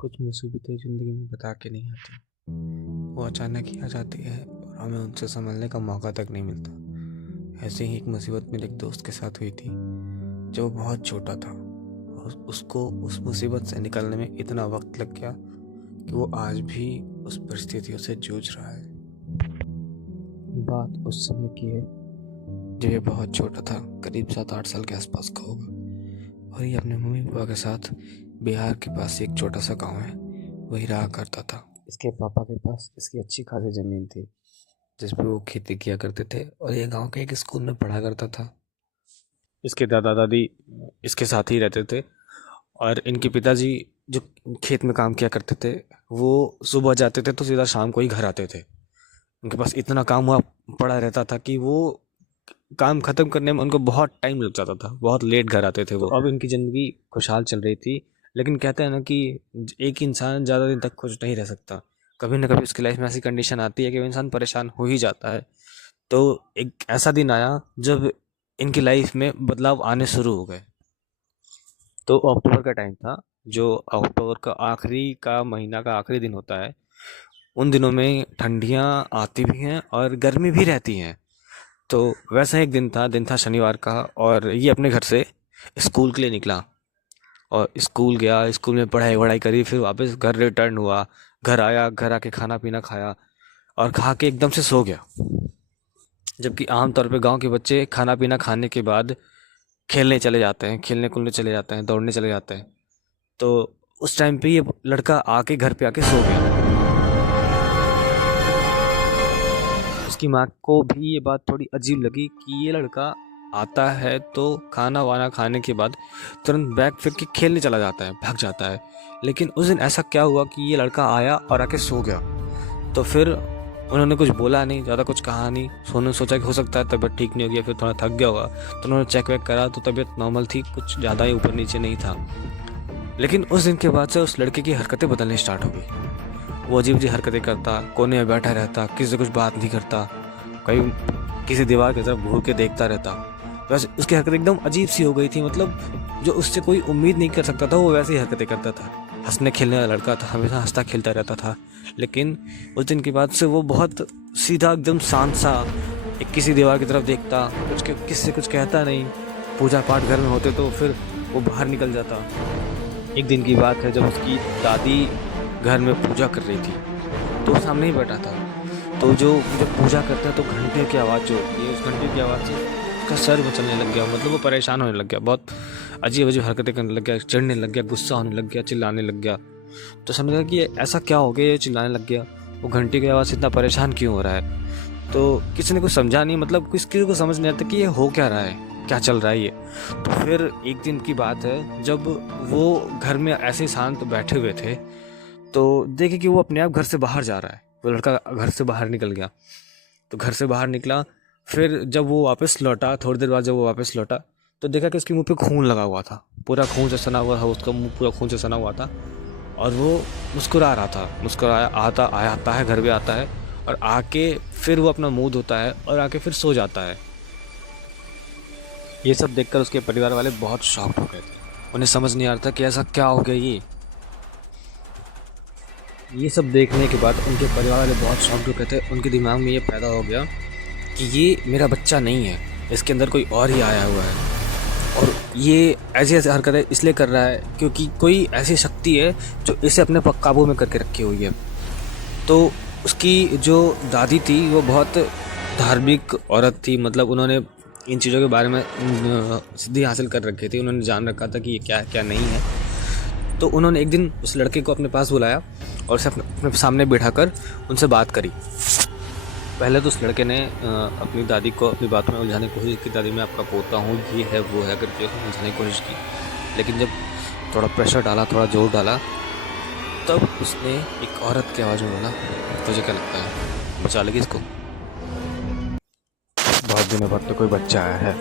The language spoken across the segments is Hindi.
कुछ मुसीबतें ज़िंदगी में बता के नहीं आती। वो अचानक ही आ जाती है और हमें उनसे संभलने का मौका तक नहीं मिलता। ऐसे ही एक मुसीबत मेरे एक दोस्त के साथ हुई थी, जो बहुत छोटा था और उसको उस मुसीबत से निकलने में इतना वक्त लग गया कि वो आज भी उस परिस्थितियों से जूझ रहा है। बात उस समय की है जब ये बहुत छोटा था, करीब 7-8 साल के आसपास का होगा, और ये अपने मम्मी पापा के साथ बिहार के पास एक छोटा सा गांव है वही रहा करता था। इसके पापा के पास इसकी अच्छी खासी ज़मीन थी जिस पे वो खेती किया करते थे, और ये गांव के एक स्कूल में पढ़ा करता था। इसके दादा दादी इसके साथ ही रहते थे, और इनके पिताजी जो खेत में काम किया करते थे वो सुबह जाते थे तो सीधा शाम को ही घर आते थे। उनके पास इतना काम हुआ पड़ा रहता था कि वो काम ख़त्म करने में उनको बहुत टाइम लग जाता था, बहुत लेट घर आते थे वो। अब इनकी ज़िंदगी खुशहाल चल रही थी, लेकिन कहते हैं ना कि एक इंसान ज़्यादा दिन तक खुश नहीं रह सकता। कभी ना कभी उसकी लाइफ में ऐसी कंडीशन आती है कि वो इंसान परेशान हो ही जाता है। तो एक ऐसा दिन आया जब इनकी लाइफ में बदलाव आने शुरू हो गए। तो अक्टूबर का टाइम था, जो अक्टूबर का आखिरी का महीना का आखिरी दिन होता है। उन दिनों में ठंडियाँ आती भी हैं और गर्मी भी रहती हैं। तो वैसा एक दिन था शनिवार का, और ये अपने घर से स्कूल के लिए निकला और स्कूल गया, स्कूल में पढ़ाई वढ़ाई करी, फिर वापस घर रिटर्न हुआ। घर आया, घर आके खाना पीना खाया और खा के एकदम से सो गया। जबकि आमतौर पे गांव के बच्चे खाना पीना खाने के बाद खेलने चले जाते हैं, खेलने कूदने चले जाते हैं, दौड़ने चले जाते हैं। तो उस टाइम पे ये लड़का आके घर पे आके सो गया। उसकी माँ को भी ये बात थोड़ी अजीब लगी कि ये लड़का आता है तो खाना वाना खाने के बाद तुरंत बैग फेंक के खेलने चला जाता है, भाग जाता है। लेकिन उस दिन ऐसा क्या हुआ कि ये लड़का आया और आके सो गया। तो फिर उन्होंने कुछ बोला नहीं, ज़्यादा कुछ कहा नहीं। उन्होंने सोचा कि हो सकता है तबीयत ठीक नहीं होगी या फिर थोड़ा थक गया होगा, तो उन्होंने चेक वेक करा तो तबीयत नॉर्मल थी, कुछ ज़्यादा ही ऊपर नीचे नहीं था। लेकिन उस दिन के बाद से उस लड़के की हरकतें बदलनी स्टार्ट हो गई। वो अजीब अजीब हरकतें करता, कोने में बैठा रहता, किसी से कुछ बात नहीं करता, कहीं किसी दीवार की तरफ घूर के देखता रहता। वैसे उसकी हरकत एकदम अजीब सी हो गई थी, मतलब जो उससे कोई उम्मीद नहीं कर सकता था वो वैसी हरकतें करता था। हंसने खेलने वाला लड़का था, हमेशा हंसता खेलता रहता था। लेकिन उस दिन के बाद से वो बहुत सीधा एकदम शांत सा, एक किसी दीवार की तरफ देखता, किसी से कुछ कहता नहीं। पूजा पाठ घर में होते तो फिर वो बाहर निकल जाता। एक दिन की बात है जब उसकी दादी घर में पूजा कर रही थी, तो वो सामने ही बैठा था। तो जो जब पूजा करते हैं तो घंटे की आवाज़ जो होती है, उस घंटे की आवाज़ से उसका सर मचलने लग गया, मतलब वो परेशान होने लग गया, बहुत अजीब अजीब हरकतें करने लग गया, चिढ़ने लग गया, गुस्सा होने लग गया, चिल्लाने लग गया। तो समझ गया कि ये ऐसा क्या हो गया, ये चिल्लाने लग गया, वो घंटे की आवाज़ से इतना परेशान क्यों हो रहा है। तो किसी ने कुछ समझा नहीं, मतलब किसी को समझ नहीं आता कि ये हो क्या रहा है, क्या चल रहा है ये। तो फिर एक दिन की बात है जब वो घर में ऐसे शांत बैठे हुए थे, तो देखे कि वो अपने आप घर से बाहर जा रहा है। वो लड़का घर से बाहर निकल गया। तो घर से बाहर निकला, फिर जब वो वापस लौटा, थोड़ी देर बाद जब वो वापस लौटा तो देखा कि उसके मुंह पे खून लगा हुआ था, पूरा खून से सना हुआ था, उसका मुंह पूरा खून से सना हुआ था। और वो मुस्कुरा रहा था, मुस्कुराया आता है, घर पे आता है और आके फिर वो अपना मुंह धोता है और आके फिर सो जाता है। ये सब देखकर उसके परिवार वाले बहुत शॉक्ड हो गए थे। उन्हें समझ नहीं आ रहा था कि ऐसा क्या हो गया। ये सब देखने के बाद उनके परिवार वाले बहुत शॉक्ड हो गए थे। उनके दिमाग में ये पैदा हो गया कि ये मेरा बच्चा नहीं है, इसके अंदर कोई और ही आया हुआ है, और ये ऐसी ऐसी हरकतें इसलिए कर रहा है क्योंकि कोई ऐसी शक्ति है जो इसे अपने काबू में करके रखी हुई है। तो उसकी जो दादी थी वो बहुत धार्मिक औरत थी, मतलब उन्होंने इन चीज़ों के बारे में सिद्धि हासिल कर रखी थी, उन्होंने जान रखा था कि ये क्या क्या नहीं है। तो उन्होंने एक दिन उस लड़के को अपने पास बुलाया और उसे अपने सामने बिठाकर उनसे बात करी। पहले तो उस लड़के ने अपनी दादी को अपनी बातों में उलझाने की कोशिश की, दादी मैं आपका पोता हूँ, ये है वो है करके उलझाने की कोशिश की। लेकिन जब थोड़ा प्रेशर डाला, थोड़ा जोर डाला, तब उसने एक औरत की आवाज़ में बोला, तुझे क्या लगता है बचा लेगी इसको? बहुत दिनों बाद तो कोई बच्चा आया है,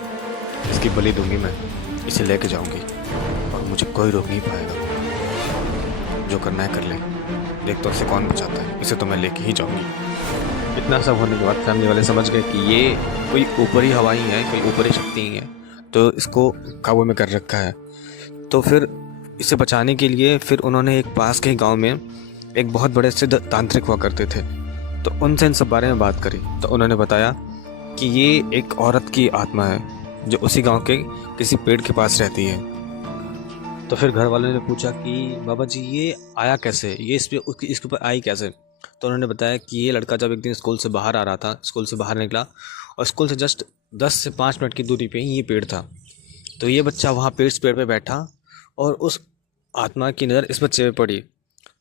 इसकी बलि दूंगी मैं, इसे लेके जाऊंगी और मुझे कोई रोक नहीं पाएगा। जो करना है कर ले, देख तो इसे कौन बचाता है, इसे तो मैं लेके ही जाऊंगी। इतना सब होने के बाद फैमिली वाले समझ गए कि ये कोई ऊपरी हवा ही है, कोई ऊपरी शक्ति ही है, तो इसको काबू में कर रखा है। तो फिर इसे बचाने के लिए फिर उन्होंने एक पास के गांव में एक बहुत बड़े से तांत्रिक हुआ करते थे, तो उनसे इन सब बारे में बात करी। तो उन्होंने बताया कि ये एक औरत की आत्मा है जो उसी गांव के किसी पेड़ के पास रहती है। तो फिर घर वालों ने पूछा कि बाबा जी ये आया कैसे, ये इसके ऊपर आई कैसे। तो उन्होंने बताया कि ये लड़का जब एक दिन स्कूल से बाहर आ रहा था, स्कूल से बाहर निकला और स्कूल से जस्ट 10 से 5 मिनट की दूरी पे ही ये पेड़ था। तो ये बच्चा वहाँ पेड़ पे बैठा और उस आत्मा की नज़र इस बच्चे पे पड़ी।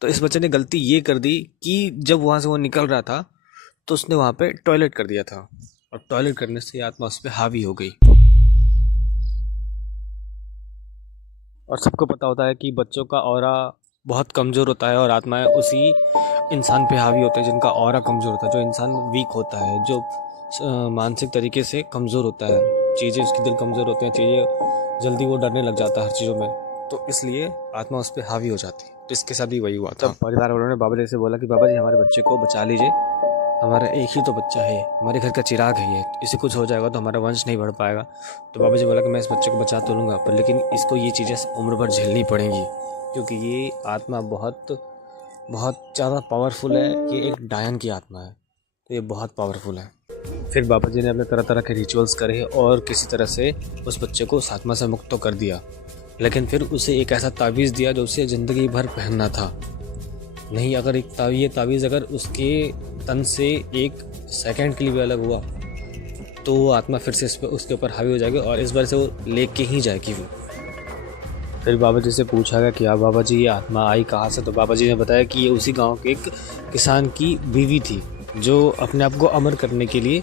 तो इस बच्चे ने गलती ये कर दी कि जब वहाँ से वो निकल रहा था तो उसने वहाँ पे टॉयलेट कर दिया था, और टॉयलेट करने से ये आत्मा उस पर हावी हो गई। और सबको पता होता है कि बच्चों का ऑरा बहुत कमज़ोर होता है और आत्माएं उसी इंसान पे हावी होते हैं जिनका ऑरा कमज़ोर होता है, जो इंसान वीक होता है, जो मानसिक तरीके से कमज़ोर होता है, चीज़ें उसके दिल कमज़ोर होते हैं, चीज़ें जल्दी वो डरने लग जाता है हर चीज़ों में, तो इसलिए आत्मा उस पर हावी हो जाती है। तो इसके साथ भी वही हुआ था। परिवार वालों ने बाबा जी से बोला कि बाबा जी हमारे बच्चे को बचा लीजिए, हमारा एक ही तो बच्चा है, हमारे घर का चिराग है ये, इसे कुछ हो जाएगा तो हमारा वंश नहीं बढ़ पाएगा। तो बाबा जी बोला कि मैं इस बच्चे को बचा तो लूँगा, पर लेकिन इसको ये चीज़ें उम्र भर झेलनी पड़ेंगी, क्योंकि ये आत्मा बहुत ज़्यादा पावरफुल है। ये एक डायन की आत्मा है, तो ये बहुत पावरफुल है। फिर बाबा जी ने अपने तरह तरह के रिचुअल्स करे और किसी तरह से उस बच्चे को उस आत्मा से मुक्त तो कर दिया, लेकिन फिर उसे एक ऐसा तावीज़ दिया जो उसे ज़िंदगी भर पहनना था। नहीं, अगर ये तावीज़ अगर उसके तन से 1 सेकंड के लिए भी अलग हुआ तो वो आत्मा फिर से उसके ऊपर हावी हो जाएगी और इस बार से वो लेके ही जाएगी वो। फिर बाबा जी से पूछा गया कि आप बाबा जी ये आत्मा आई कहाँ से। तो बाबा जी ने बताया कि ये उसी गांव के एक किसान की बीवी थी जो अपने आप को अमर करने के लिए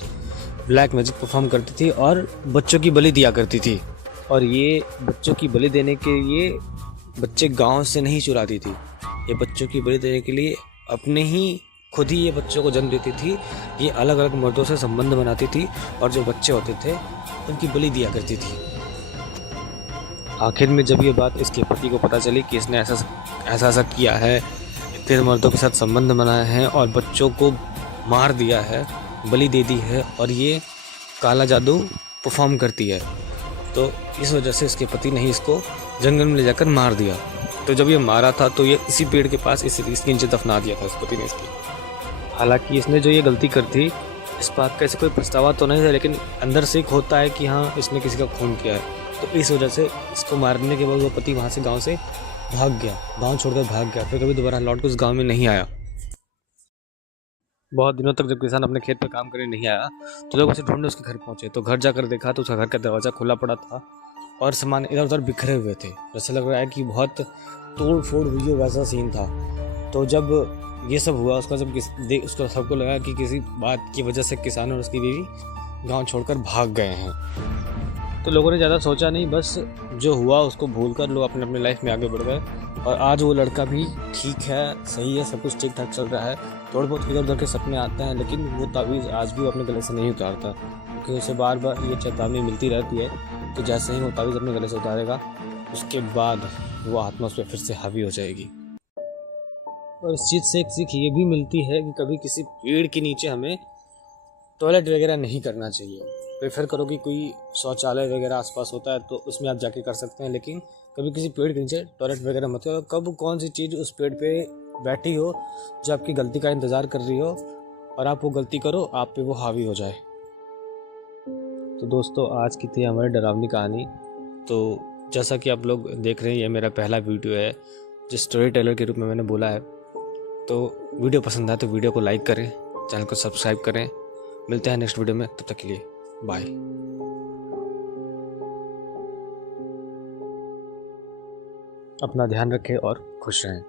ब्लैक मैजिक परफॉर्म करती थी और बच्चों की बलि दिया करती थी। और ये बच्चों की बलि देने के लिए बच्चे गांव से नहीं चुराती थी, ये बच्चों की बलि देने के लिए अपने ही खुद ही ये बच्चों को जन्म देती थी। ये अलग अलग मर्दों से संबंध बनाती थी और जो बच्चे होते थे उनकी बलि दिया करती थी। आखिर में जब ये बात इसके पति को पता चली कि इसने ऐसा किया है, इतने मर्दों के साथ संबंध बनाया है और बच्चों को मार दिया है, बलि दे दी है और ये काला जादू परफॉर्म करती है, तो इस वजह से इसके पति ने ही इसको जंगल में ले जाकर मार दिया। तो जब ये मारा था तो ये इसी पेड़ के पास इसके नीचे दफना दिया था इस पति ने इसकी। हालांकि इसने जो ये गलती कर थी इस बात का इसे कोई पछतावा तो नहीं था, लेकिन अंदर से एक होता है कि हाँ इसने किसी का खून किया है, तो इस वजह से इसको मारने के बाद वो पति वहाँ से गाँव से भाग गया, गाँव छोड़कर भाग गया, फिर कभी दोबारा लौट कर उस गाँव में नहीं आया। बहुत दिनों तक जब किसान अपने खेत पे काम करने नहीं आया तो लोग उसे ढूंढने उसके घर पहुंचे, तो घर जाकर देखा तो उसका घर का दरवाज़ा खुला पड़ा था और सामान इधर उधर बिखरे हुए थे, जैसे लग रहा है कि बहुत तोड़ फोड़ हुई हो वैसा सीन था। तो जब ये सब हुआ उसको सबको लगा कि किसी बात की वजह से किसान और उसकी बीवी गाँव छोड़कर भाग गए हैं। तो लोगों ने ज़्यादा सोचा नहीं, बस जो हुआ उसको भूलकर लोग अपने अपने लाइफ में आगे बढ़ गए और आज वो लड़का भी ठीक है, सही है, सब कुछ ठीक ठाक चल रहा है। थोड़े बहुत इधर उधर के सपने आते हैं, लेकिन वो तावीज़ आज भी वो अपने गले से नहीं उतारता, क्योंकि उसे बार बार ये चेतावनी मिलती रहती है कि जैसे ही वो तावीज़ अपने गले से उतारेगा उसके बाद वो आत्मा उस पर फिर से हावी हो जाएगी। और इस चीज़ से एक सीख ये भी मिलती है कि कभी किसी पेड़ के नीचे हमें टॉयलेट वगैरह नहीं करना चाहिए। प्रेफर करो कि कोई शौचालय वगैरह आसपास होता है तो उसमें आप जाके कर सकते हैं, लेकिन कभी किसी पेड़ के नीचे टॉयलेट वगैरह मत करो। कब कौन सी चीज़ उस पेड़ पे बैठी हो जो आपकी गलती का इंतज़ार कर रही हो और आप वो गलती करो, आप पे वो हावी हो जाए। तो दोस्तों आज की थी हमारी डरावनी कहानी। तो जैसा कि आप लोग देख रहे हैं ये मेरा पहला वीडियो है जो स्टोरी टेलर के रूप में मैंने बोला है। तो वीडियो पसंद आए तो वीडियो को लाइक करें, चैनल को सब्सक्राइब करें। मिलते हैं नेक्स्ट वीडियो में, तब तक के लिए बाय। अपना ध्यान रखें और खुश रहें।